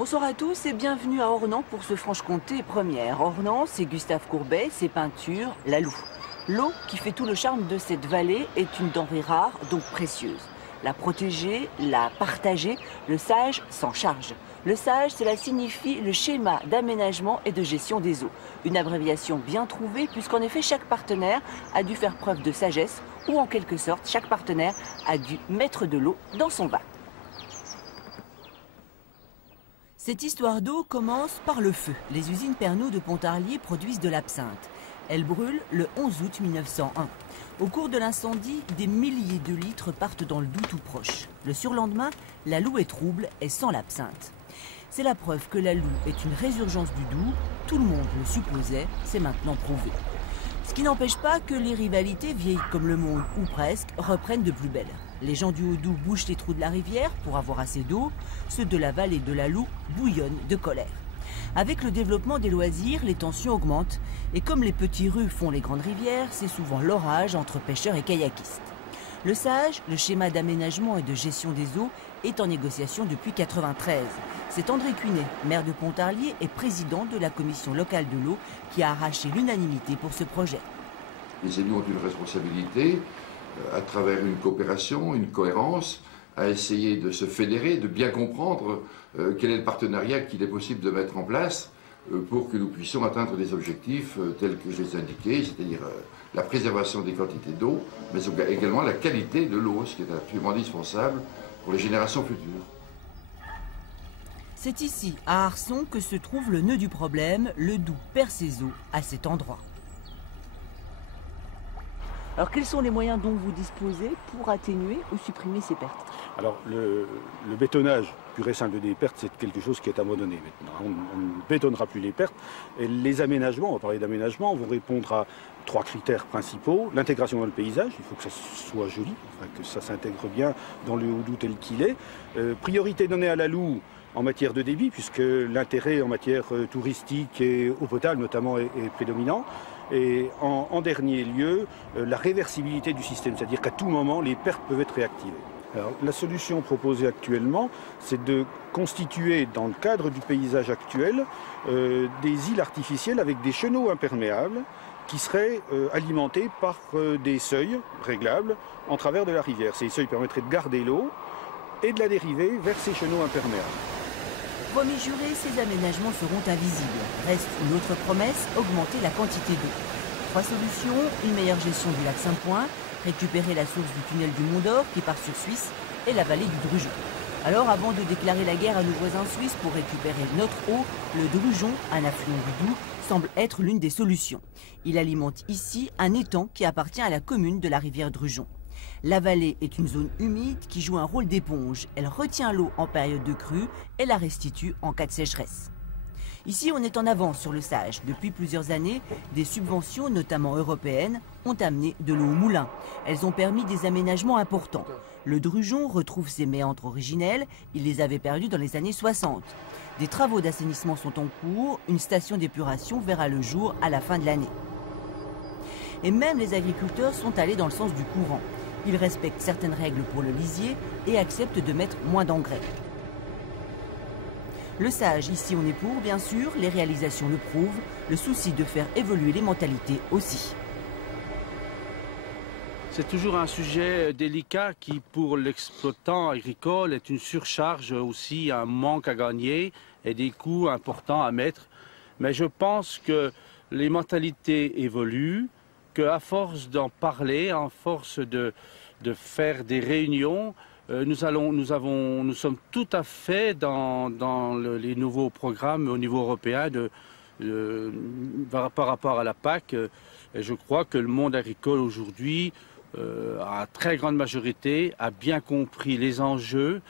Bonsoir à tous et bienvenue à Ornans pour ce Franche-Comté première. Ornans, c'est Gustave Courbet, ses peintures, la Loue. L'eau, qui fait tout le charme de cette vallée, est une denrée rare, donc précieuse. La protéger, la partager, le SAGE s'en charge. Le SAGE, cela signifie le schéma d'aménagement et de gestion des eaux. Une abréviation bien trouvée puisqu'en effet chaque partenaire a dû faire preuve de sagesse ou en quelque sorte chaque partenaire a dû mettre de l'eau dans son bain. Cette histoire d'eau commence par le feu. Les usines Pernod de Pontarlier produisent de l'absinthe. Elle brûle le 11 août 1901. Au cours de l'incendie, des milliers de litres partent dans le Doubs tout proche. Le surlendemain, la Loue est trouble et sent l'absinthe. C'est la preuve que la Loue est une résurgence du Doubs. Tout le monde le supposait, c'est maintenant prouvé. Ce qui n'empêche pas que les rivalités, vieilles comme le monde ou presque, reprennent de plus belle. Les gens du Haut-Doubs bouchent les trous de la rivière pour avoir assez d'eau. Ceux de la vallée de la Loue bouillonnent de colère. Avec le développement des loisirs, les tensions augmentent. Et comme les petits rues font les grandes rivières, c'est souvent l'orage entre pêcheurs et kayakistes. Le SAGE, le schéma d'aménagement et de gestion des eaux, est en négociation depuis 1993. C'est André Cunet, maire de Pontarlier et président de la commission locale de l'eau, qui a arraché l'unanimité pour ce projet. Les élus ont une responsabilité, à travers une coopération, une cohérence, à essayer de se fédérer, de bien comprendre quel est le partenariat qu'il est possible de mettre en place pour que nous puissions atteindre des objectifs tels que je les ai indiqués, c'est-à-dire la préservation des quantités d'eau, mais également la qualité de l'eau, ce qui est absolument indispensable pour les générations futures. C'est ici, à Arson, que se trouve le nœud du problème. Le Doubs perd ses eaux à cet endroit. Alors quels sont les moyens dont vous disposez pour atténuer ou supprimer ces pertes? Alors le bétonnage pur et simple des pertes, c'est quelque chose qui est abandonné maintenant. On ne bétonnera plus les pertes. Et les aménagements, on va parler d'aménagement, vont répondre à 3 critères principaux. L'intégration dans le paysage, il faut que ça soit joli, que ça s'intègre bien dans le Haut-Doubs tel qu'il est. Priorité donnée à la Loue en matière de débit, puisque l'intérêt en matière touristique et eau potable notamment est prédominant. Et en dernier lieu, la réversibilité du système, c'est-à-dire qu'à tout moment, les pertes peuvent être réactivées. Alors, la solution proposée actuellement, c'est de constituer, dans le cadre du paysage actuel, des îles artificielles avec des chenaux imperméables qui seraient alimentés par des seuils réglables en travers de la rivière. Ces seuils permettraient de garder l'eau et de la dériver vers ces chenaux imperméables. Promis juré, ces aménagements seront invisibles. Reste une autre promesse, augmenter la quantité d'eau. 3 solutions, une meilleure gestion du lac Saint-Point, récupérer la source du tunnel du Mont-d'Or qui part sur Suisse et la vallée du Drugeon. Alors avant de déclarer la guerre à nos voisins suisses pour récupérer notre eau, le Drugeon, un affluent du Doubs, semble être l'une des solutions. Il alimente ici un étang qui appartient à la commune de la rivière Drugeon. La vallée est une zone humide qui joue un rôle d'éponge. Elle retient l'eau en période de crue et la restitue en cas de sécheresse. Ici, on est en avance sur le SAGE. Depuis plusieurs années, des subventions, notamment européennes, ont amené de l'eau au moulin. Elles ont permis des aménagements importants. Le Drugeon retrouve ses méandres originels. Il les avait perdus dans les années 60. Des travaux d'assainissement sont en cours. Une station d'épuration verra le jour à la fin de l'année. Et même les agriculteurs sont allés dans le sens du courant. Ils respectent certaines règles pour le lisier et acceptent de mettre moins d'engrais. Le SAGE, ici on est pour, bien sûr, les réalisations le prouvent, le souci de faire évoluer les mentalités aussi. C'est toujours un sujet délicat qui, pour l'exploitant agricole, est une surcharge aussi, un manque à gagner et des coûts importants à mettre. Mais je pense que les mentalités évoluent, qu'à force d'en parler, à force de faire des réunions, nous sommes tout à fait dans les nouveaux programmes au niveau européen par rapport à la PAC. Et je crois que le monde agricole aujourd'hui, à très grande majorité, a bien compris les enjeux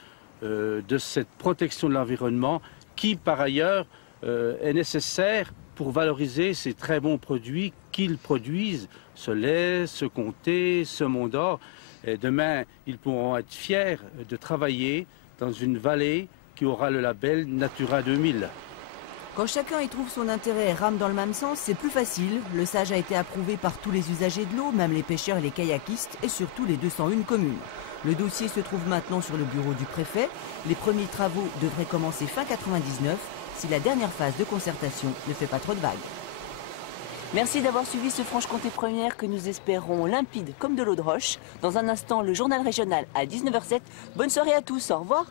de cette protection de l'environnement qui, par ailleurs, est nécessaire pour valoriser ces très bons produits qu'ils produisent, ce lait, ce comté, ce Mont-d'Or. Et demain, ils pourront être fiers de travailler dans une vallée qui aura le label Natura 2000. Quand chacun y trouve son intérêt et rame dans le même sens, c'est plus facile. Le SAGE a été approuvé par tous les usagers de l'eau, même les pêcheurs et les kayakistes, et surtout les 201 communes. Le dossier se trouve maintenant sur le bureau du préfet. Les premiers travaux devraient commencer fin 99, si la dernière phase de concertation ne fait pas trop de vagues. Merci d'avoir suivi ce Franche-Comté Première que nous espérons limpide comme de l'eau de roche. Dans un instant, le journal régional à 19h07. Bonne soirée à tous, au revoir.